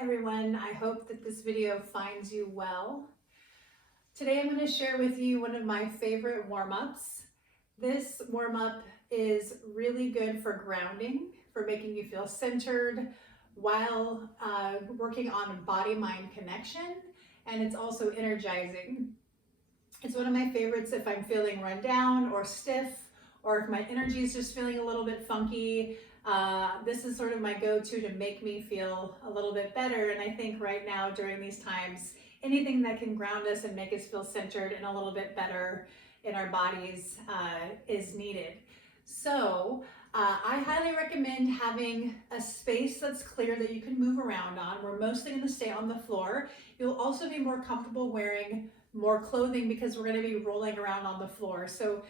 everyone, I hope that this video finds you well. Today I'm going to share with you one of my favorite warm-ups. This warm-up is really good for grounding, for making you feel centered while working on body-mind connection, and it's also energizing. It's one of my favorites if I'm feeling run down or stiff, or if my energy is just feeling a little bit funky. This is sort of my go-to to make me feel a little bit better. And I think right now during these times, anything that can ground us and make us feel centered and a little bit better in our bodies is needed. So I highly recommend having a space that's clear that you can move around on. We're mostly going to stay on the floor. You'll also be more comfortable wearing more clothing because we're going to be rolling around on the floor. So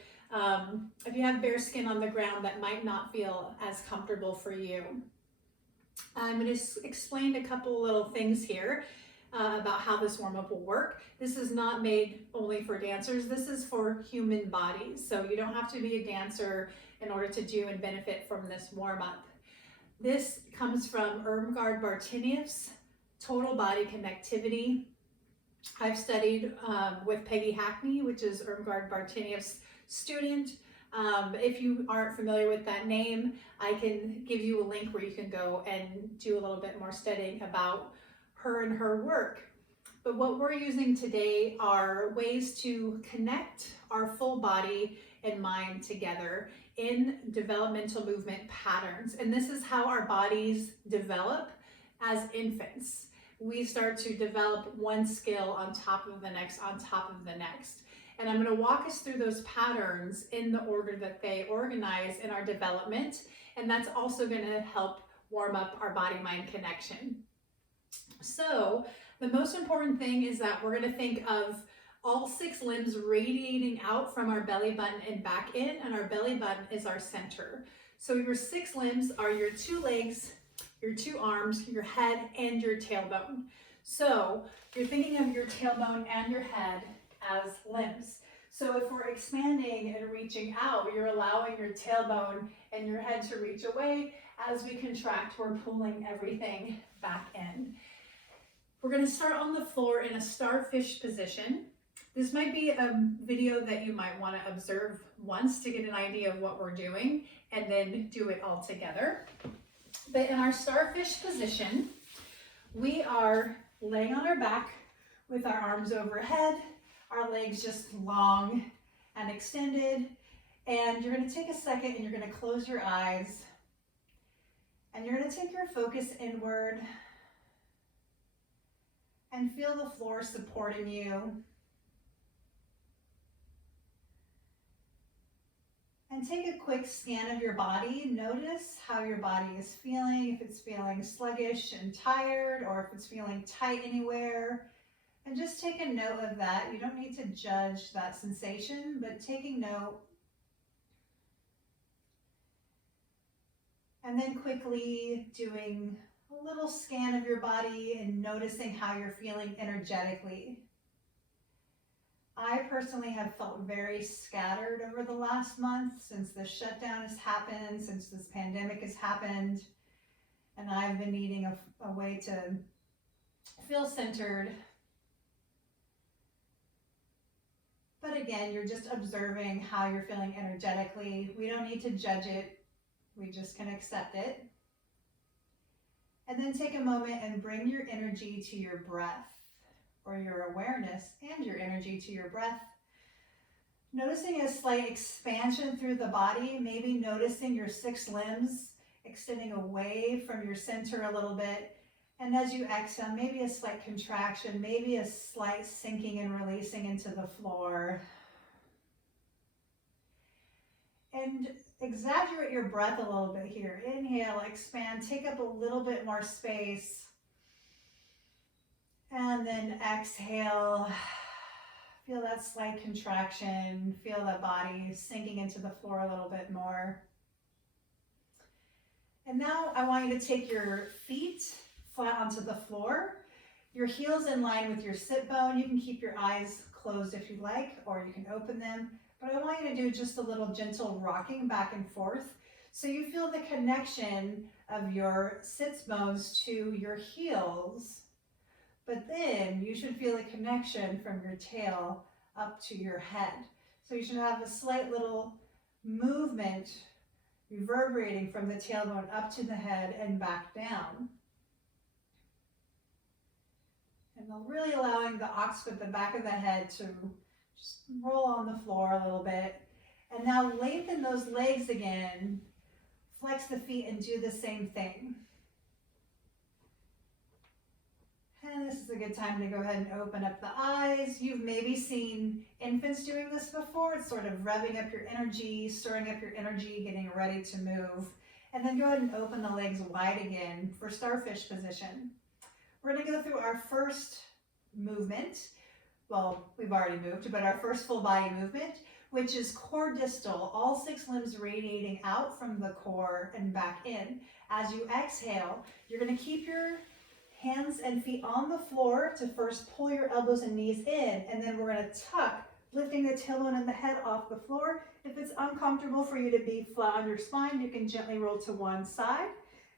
if you have bare skin on the ground, that might not feel as comfortable for you. I'm going to explain a couple little things here about how this warm-up will work. This is not made only for dancers. This is for human bodies. So you don't have to be a dancer in order to do and benefit from this warm-up. This comes from Irmgard Bartiniev's Total Body Connectivity. I've studied with Peggy Hackney, which is Irmgard Bartiniev's student. If you aren't familiar with that name, I can give you a link where you can go and do a little bit more studying about her and her work. But what we're using today are ways to connect our full body and mind together in developmental movement patterns. And this is how our bodies develop as infants. We start to develop one skill on top of the next, on top of the next. And I'm going to walk us through those patterns in the order that they organize in our development. And that's also going to help warm up our body-mind connection. So the most important thing is that we're going to think of all 6 limbs radiating out from our belly button and back in, and our belly button is our center. So your 6 limbs are your 2 legs, your 2 arms, your head, and your tailbone. So you're thinking of your tailbone and your head as limbs. So if we're expanding and reaching out, you're allowing your tailbone and your head to reach away. As we contract, we're pulling everything back in. We're going to start on the floor in a starfish position. This might be a video that you might want to observe once to get an idea of what we're doing and then do it all together. But in our starfish position, we are laying on our back with our arms overhead, our legs just long and extended. And you're going to take a second and you're going to close your eyes. And you're going to take your focus inward and feel the floor supporting you. And take a quick scan of your body. Notice how your body is feeling, if it's feeling sluggish and tired, or if it's feeling tight anywhere. And just take a note of that. You don't need to judge that sensation, but taking note. And then quickly doing a little scan of your body and noticing how you're feeling energetically. I personally have felt very scattered over the last month since the shutdown has happened, since this pandemic has happened, and I've been needing a way to feel centered. But again, you're just observing how you're feeling energetically. We don't need to judge it. We just can accept it. And then take a moment and bring your energy to your breath, or your awareness and your energy to your breath. Noticing a slight expansion through the body, maybe noticing your 6 limbs extending away from your center a little bit. And as you exhale, maybe a slight contraction, maybe a slight sinking and releasing into the floor. And exaggerate your breath a little bit here. Inhale, expand, take up a little bit more space. And then exhale. Feel that slight contraction. Feel the body sinking into the floor a little bit more. And now I want you to take your feet flat onto the floor. Your heels in line with your sit bone. You can keep your eyes closed if you like, or you can open them. But I want you to do just a little gentle rocking back and forth so you feel the connection of your sits bones to your heels, but then you should feel a connection from your tail up to your head. So you should have a slight little movement reverberating from the tailbone up to the head and back down. And really allowing the occiput, the back of the head, to just roll on the floor a little bit. And now lengthen those legs again. Flex the feet and do the same thing. And this is a good time to go ahead and open up the eyes. You've maybe seen infants doing this before. It's sort of revving up your energy, stirring up your energy, getting ready to move. And then go ahead and open the legs wide again for Starfish Position. We're going to go through our first movement. Well, we've already moved, but our first full body movement, which is core distal, all 6 limbs radiating out from the core and back in. As you exhale, you're going to keep your hands and feet on the floor to first pull your elbows and knees in, and then we're going to tuck, lifting the tailbone and the head off the floor. If it's uncomfortable for you to be flat on your spine, you can gently roll to one side.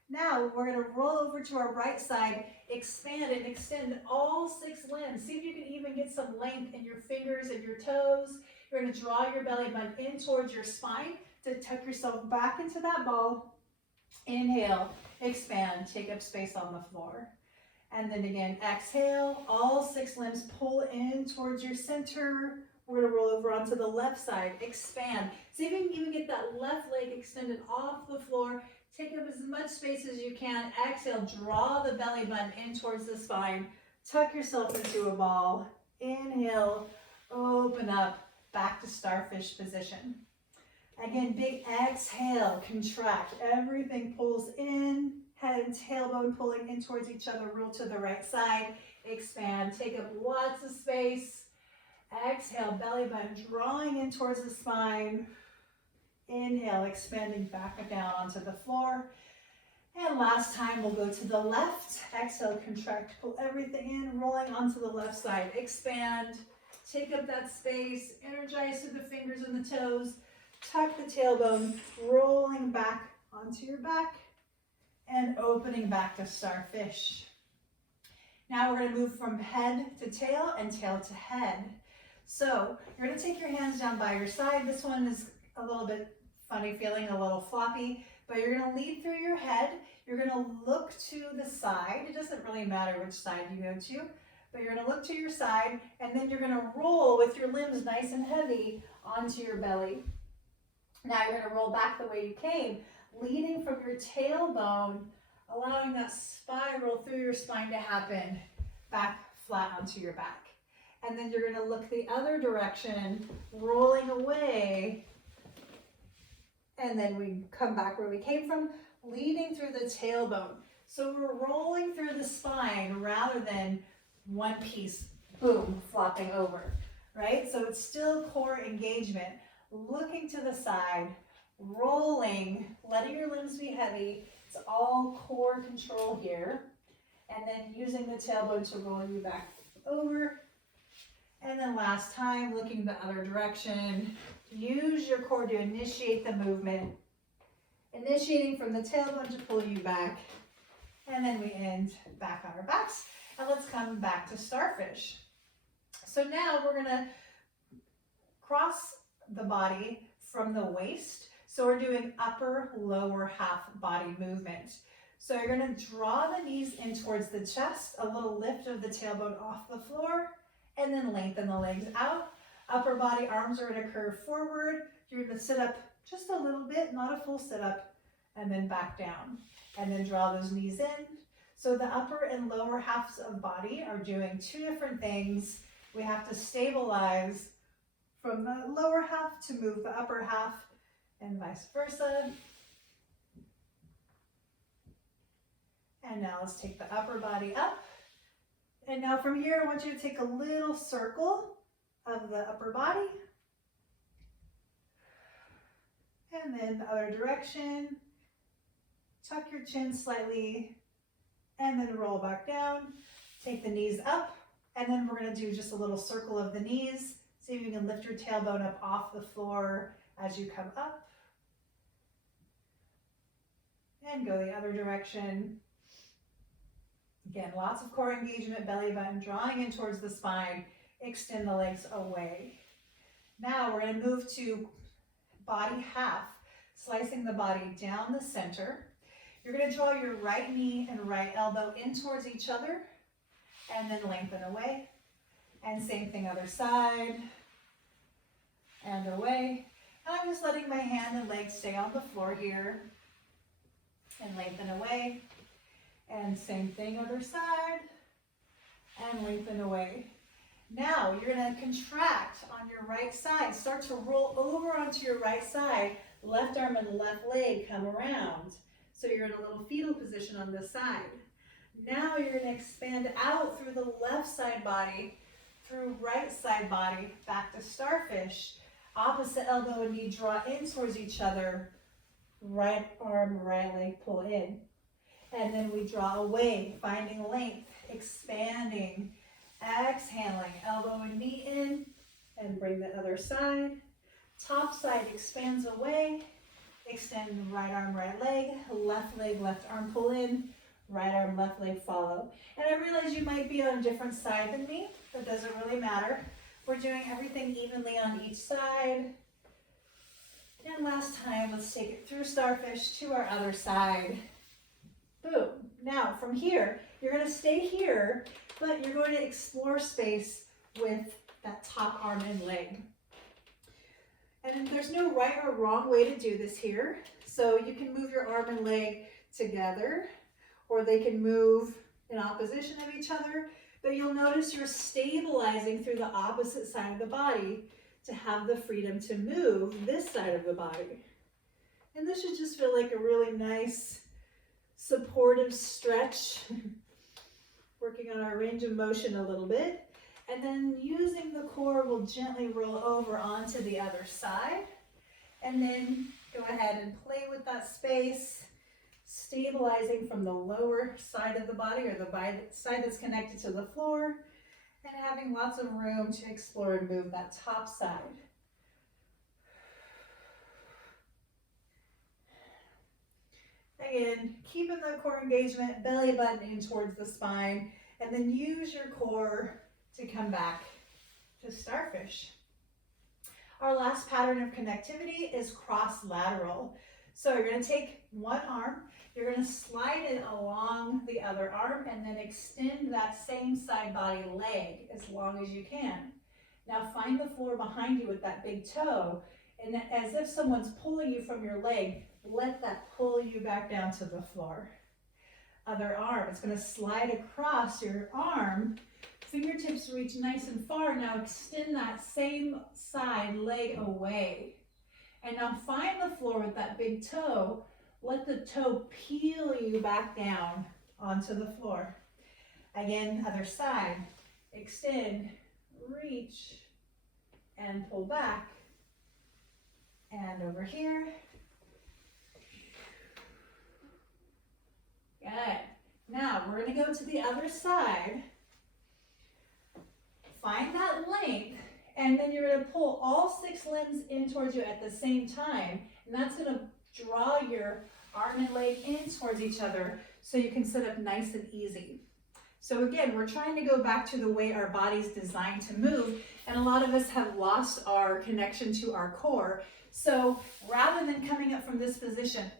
Now we're going to roll over to our right side, expand and extend all 6 limbs. See if you can even get some length in your fingers and your toes. You're going to draw your belly button in towards your spine to tuck yourself back into that ball. Inhale, expand, take up space on the floor. And then again, exhale, all 6 limbs pull in towards your center. We're going to roll over onto the left side, expand. See if you can even get that left leg extended off the floor. Take up as much space as you can. Exhale, draw the belly button in towards the spine. Tuck yourself into a ball. Inhale, open up, back to Starfish Position. Again, big exhale, contract. Everything pulls in, head and tailbone pulling in towards each other. Roll to the right side, expand, take up lots of space. Exhale, belly button drawing in towards the spine. Inhale, expanding back down onto the floor. And last time, we'll go to the left. Exhale, contract, pull everything in, rolling onto the left side. Expand, take up that space, energize through the fingers and the toes. Tuck the tailbone, rolling back onto your back, and opening back to Starfish. Now we're going to move from head to tail and tail to head. So you're going to take your hands down by your side. This one is a little bit funny feeling, a little floppy, but you're going to lead through your head. You're going to look to the side. It doesn't really matter which side you go to, but you're going to look to your side, and then you're going to roll with your limbs nice and heavy onto your belly. Now you're going to roll back the way you came, leading from your tailbone, allowing that spiral through your spine to happen, back flat onto your back. And then you're going to look the other direction, rolling away, and then we come back where we came from, leading through the tailbone. So we're rolling through the spine rather than one piece, boom, flopping over, right? So it's still core engagement, looking to the side, rolling, letting your limbs be heavy. It's all core control here. And then using the tailbone to roll you back over. And then last time, looking the other direction. Use your core to initiate the movement. Initiating from the tailbone to pull you back. And then we end back on our backs. And let's come back to Starfish. So now we're going to cross the body from the waist. So we're doing upper, lower half body movement. So you're going to draw the knees in towards the chest, a little lift of the tailbone off the floor, and then lengthen the legs out. Upper body arms are going to curve forward. You're going to sit up just a little bit, not a full sit up, and then back down. And then draw those knees in. So the upper and lower halves of body are doing 2 different things. We have to stabilize from the lower half to move the upper half, and vice versa. And now let's take the upper body up. And now from here, I want you to take a little circle of the upper body. And then the other direction. Tuck your chin slightly, and then roll back down. Take the knees up, and then we're going to do just a little circle of the knees. See if you can lift your tailbone up off the floor as you come up. and go the other direction. Again, lots of core engagement, belly button, drawing in towards the spine. Extend the legs away. Now we're going to move to body half, slicing the body down the center. You're going to draw your right knee and right elbow in towards each other, and then lengthen away. And same thing, other side, and away. And I'm just letting my hand and legs stay on the floor here, and lengthen away. And same thing, other side, and lengthen away. Now you're going to contract on your right side. Start to roll over onto your right side. Left arm and left leg come around. So you're in a little fetal position on this side. Now you're going to expand out through the left side body, through right side body, back to starfish. Opposite elbow and knee draw in towards each other. Right arm, right leg pull in. And then we draw away, finding length, expanding. Exhaling, elbow and knee in, and bring the other side. Top side expands away. Extend right arm, right leg, left arm pull in, right arm, left leg follow. And I realize you might be on a different side than me. That doesn't really matter. We're doing everything evenly on each side. And last time, let's take it through starfish to our other side. Boom. Now from here, you're going to stay here, but you're going to explore space with that top arm and leg. And there's no right or wrong way to do this here. So you can move your arm and leg together, or they can move in opposition of each other, but you'll notice you're stabilizing through the opposite side of the body to have the freedom to move this side of the body. And this should just feel like a really nice, supportive stretch. Working on our range of motion a little bit. And then using the core, we'll gently roll over onto the other side. And then go ahead and play with that space, stabilizing from the lower side of the body, or the side that's connected to the floor, and having lots of room to explore and move that top side. Again, keeping the core engagement, belly button in towards the spine, and then use your core to come back to starfish. Our last pattern of connectivity is cross lateral. So you're going to take one arm, you're going to slide it along the other arm, and then extend that same side body leg as long as you can. Now find the floor behind you with that big toe, and as if someone's pulling you from your leg, let that pull you back down to the floor. Other arm, it's going to slide across your arm. Fingertips reach nice and far. Now extend that same side leg away. And now find the floor with that big toe. Let the toe peel you back down onto the floor. Again, other side. Extend, reach, and pull back. And over here. Good. Now we're going to go to the other side. Find that length, and then you're going to pull all 6 limbs in towards you at the same time. And that's going to draw your arm and leg in towards each other so you can sit up nice and easy. So again, we're trying to go back to the way our body's designed to move, and a lot of us have lost our connection to our core. So rather than coming up from this position,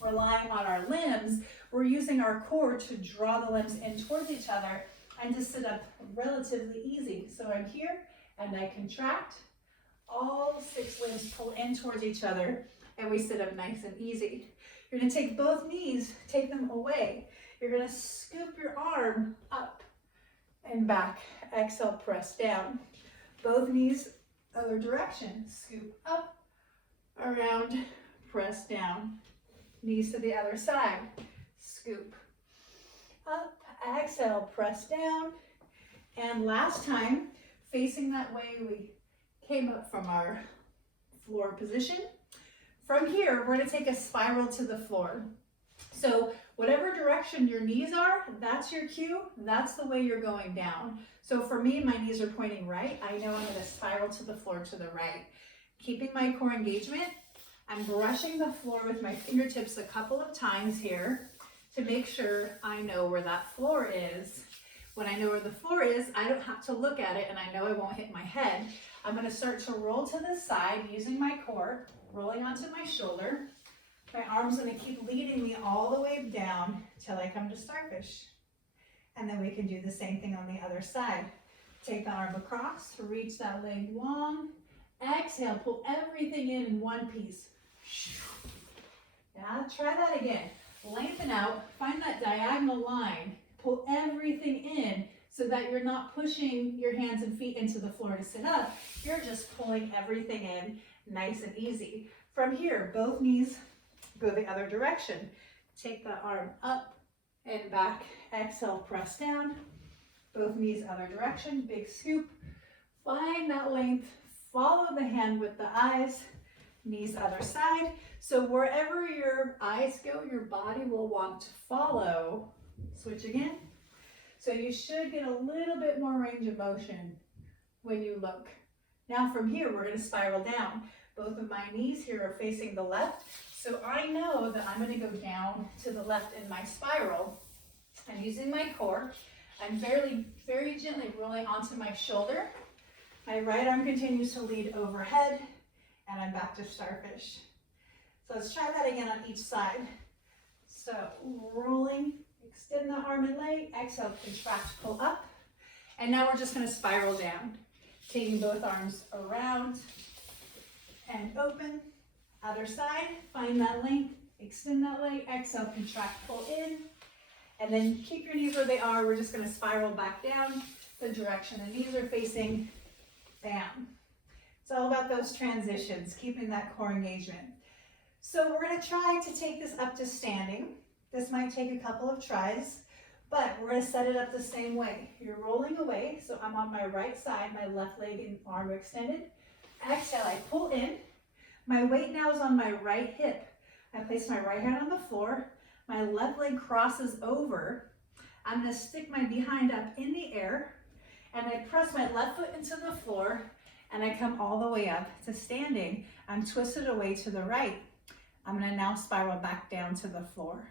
relying on our limbs, we're using our core to draw the limbs in towards each other and to sit up relatively easy. So I'm here and I contract, all 6 limbs pull in towards each other, and we sit up nice and easy. You're going to take both knees, take them away. You're going to scoop your arm up and back. Exhale, press down. Both knees, other direction. Scoop up, around, press down. Knees to the other side. Scoop up, exhale, press down. And last time, facing that way we came up from our floor position. From here, we're going to take a spiral to the floor. So whatever direction your knees are, that's your cue. That's the way you're going down. So for me, my knees are pointing right. I know I'm going to spiral to the floor to the right. Keeping my core engagement, I'm brushing the floor with my fingertips a couple of times here to make sure I know where that floor is. When I know where the floor is, I don't have to look at it and I know I won't hit my head. I'm gonna start to roll to the side using my core, rolling onto my shoulder. My arm's gonna keep leading me all the way down till I come to starfish. And then we can do the same thing on the other side. Take the arm across, reach that leg long. Exhale, pull everything in one piece. Now try that again. Lengthen out, find that diagonal line. Pull everything in so that you're not pushing your hands and feet into the floor to sit up. You're just pulling everything in nice and easy. From here, both knees go the other direction. Take the arm up and back. Exhale, press down. Both knees other direction, big scoop. Find that length. Follow the hand with the eyes. Knees other side. So wherever your eyes go, your body will want to follow. Switch again. So you should get a little bit more range of motion when you look. Now from here, we're going to spiral down. Both of my knees here are facing the left. So I know that I'm going to go down to the left in my spiral. I'm using my core. I'm very gently rolling onto my shoulder. My right arm continues to lead overhead, and I'm back to starfish. So let's try that again on each side. So rolling, extend the arm and leg, exhale, contract, pull up. And now we're just gonna spiral down, taking both arms around and open. Other side, find that length, extend that leg, exhale, contract, pull in. And then keep your knees where they are. We're just gonna spiral back down the direction the knees are facing. Bam. It's all about those transitions, keeping that core engagement. So we're going to try to take this up to standing. This might take a couple of tries, but we're going to set it up the same way. You're rolling away, so I'm on my right side, my left leg and arm extended. Exhale, I pull in. My weight now is on my right hip. I place my right hand on the floor. My left leg crosses over. I'm going to stick my behind up in the air. And I press my left foot into the floor and I come all the way up to standing. I'm twisted away to the right. I'm gonna now spiral back down to the floor.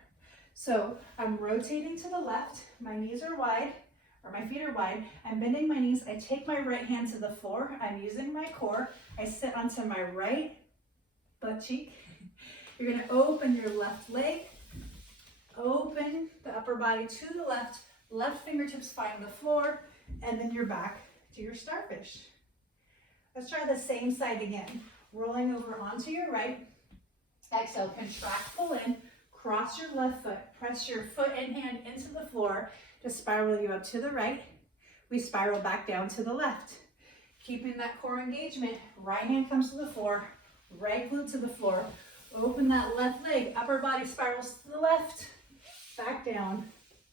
So I'm rotating to the left, my knees are wide, or my feet are wide. I'm bending my knees, I take my right hand to the floor, I'm using my core, I sit onto my right butt cheek. You're gonna open your left leg, open the upper body to the left, left fingertips find the floor, and then you're back to your starfish. Let's try the same side again. Rolling over onto your right. Exhale, contract, pull in, cross your left foot, press your foot and hand into the floor to spiral you up to the right. We spiral back down to the left. Keeping that core engagement, right hand comes to the floor, right glute to the floor. Open that left leg, upper body spirals to the left, back down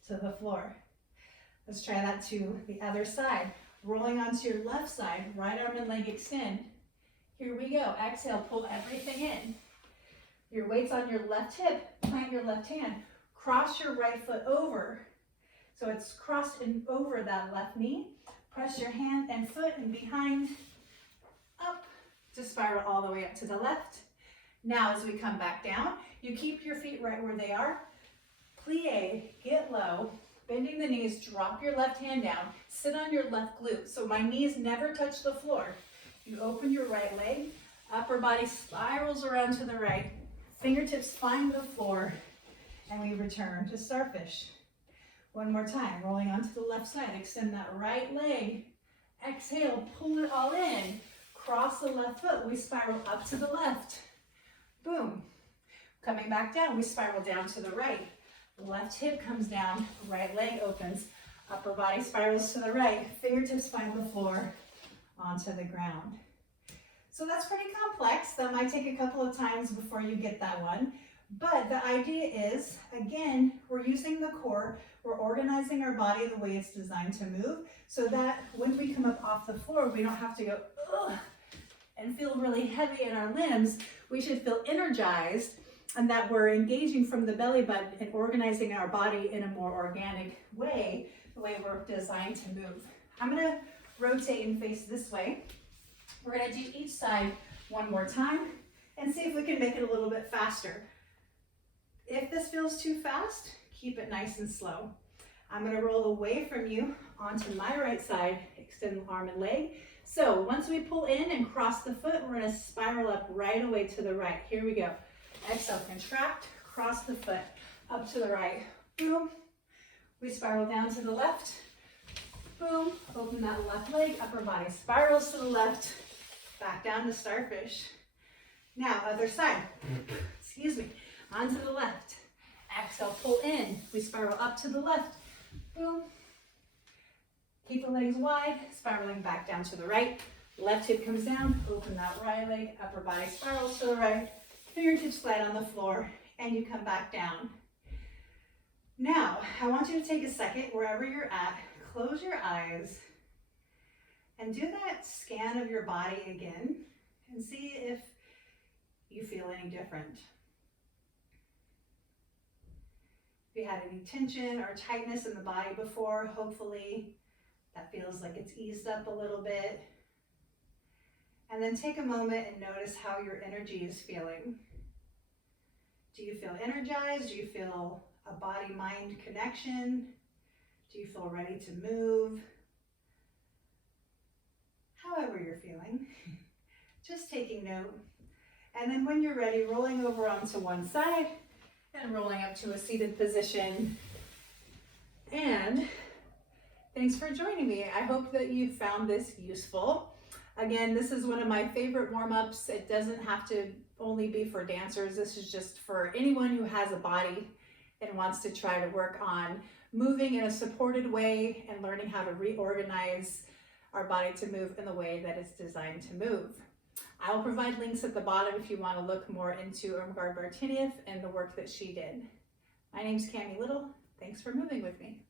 to the floor. Let's try that to the other side. Rolling onto your left side, right arm and leg extend. Here we go. Exhale, pull everything in. Your weight's on your left hip, plant your left hand. Cross your right foot over. So it's crossed and over that left knee. Press your hand and foot and behind, up to spiral all the way up to the left. Now as we come back down, you keep your feet right where they are. Plie, get low. Bending the knees, drop your left hand down, sit on your left glute. So my knees never touch the floor. You open your right leg, upper body spirals around to the right, fingertips find the floor, and we return to starfish. One more time, rolling onto the left side, extend that right leg, exhale, pull it all in, cross the left foot, we spiral up to the left, boom. Coming back down, we spiral down to the right. Left hip comes down, right leg opens, upper body spirals to the right, fingertips find the floor, onto the ground. So that's pretty complex. That might take a couple of times before you get that one. But the idea is, again, we're using the core, we're organizing our body the way it's designed to move, so that when we come up off the floor, we don't have to go, ugh, and feel really heavy in our limbs. We should feel energized, and that we're engaging from the belly button and organizing our body in a more organic way, the way we're designed to move. I'm gonna rotate and face this way. We're gonna do each side one more time. and see if we can make it a little bit faster. If this feels too fast, keep it nice and slow. I'm going to roll away from you onto my right side, extend the arm and leg. So once we pull in and cross the foot, we're going to spiral up right away to the right. Here we go. Exhale, contract, cross the foot, up to the right. Boom. We spiral down to the left. Boom. Open that left leg, upper body spirals to the left, back down to starfish. Now, other side. Excuse me. Onto the left. Exhale, pull in. We spiral up to the left. Boom. Keep the legs wide, spiraling back down to the right. Left hip comes down, open that right leg, upper body spirals to the right. Fingertips flat on the floor, and you come back down. Now, I want you to take a second, wherever you're at, close your eyes, and do that scan of your body again, and see if you feel any different. If you had any tension or tightness in the body before, hopefully that feels like it's eased up a little bit. And then take a moment and notice how your energy is feeling. Do you feel energized? Do you feel a body-mind connection? Do you feel ready to move? However you're feeling, just taking note. And then when you're ready, rolling over onto one side and rolling up to a seated position. And thanks for joining me. I hope that you found this useful. Again, this is one of my favorite warm-ups. It doesn't have to only be for dancers. This is just for anyone who has a body and wants to try to work on moving in a supported way and learning how to reorganize our body to move in the way that it's designed to move. I'll provide links at the bottom if you want to look more into Irmgard Bartunieff and the work that she did. My name's Cami Little. Thanks for moving with me.